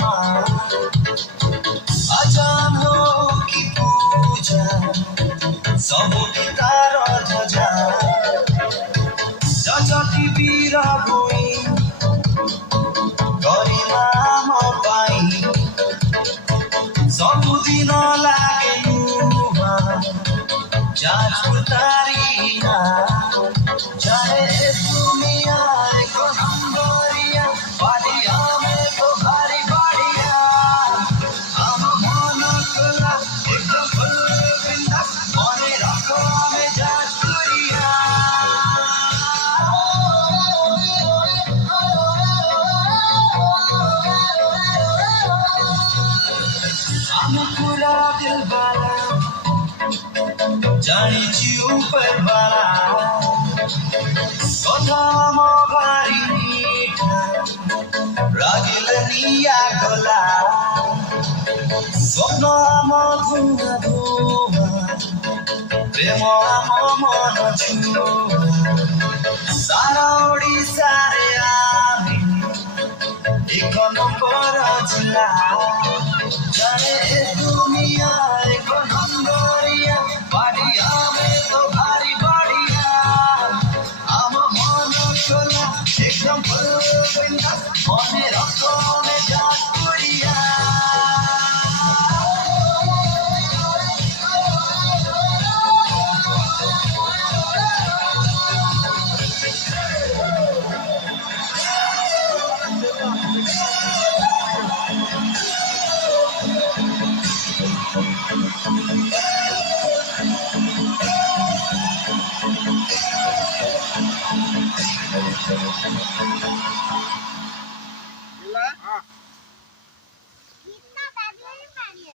माँ अजान हो कि पूजा सबुकी तार ध्वजा जजति वीर भूमि गरिमा म पाई सबुदिन लागे लुहा जाजपुर तारिना चाहे दुनिया को नंबरिया बढ़िया में तो भारी बढ़िया हम मन खुला एकदम फुल बिंदास मने रखो में जाजपुरिया हम पूरा दिल वाला जानी ची ऊपर वाला कथा म भारी मीठा रागिल निया गला स्वप्न आम धुआ धुआ प्रेम आम मन छुआ सारा ओडिसारे आमी एक नंबर जिला जाने ए दुनिया एक नंबरिया बढ़िया में तो भारी बढ़िया हम मन खोला एकदम फुल बिंदास मने रखो में जाजपुरिया Gila?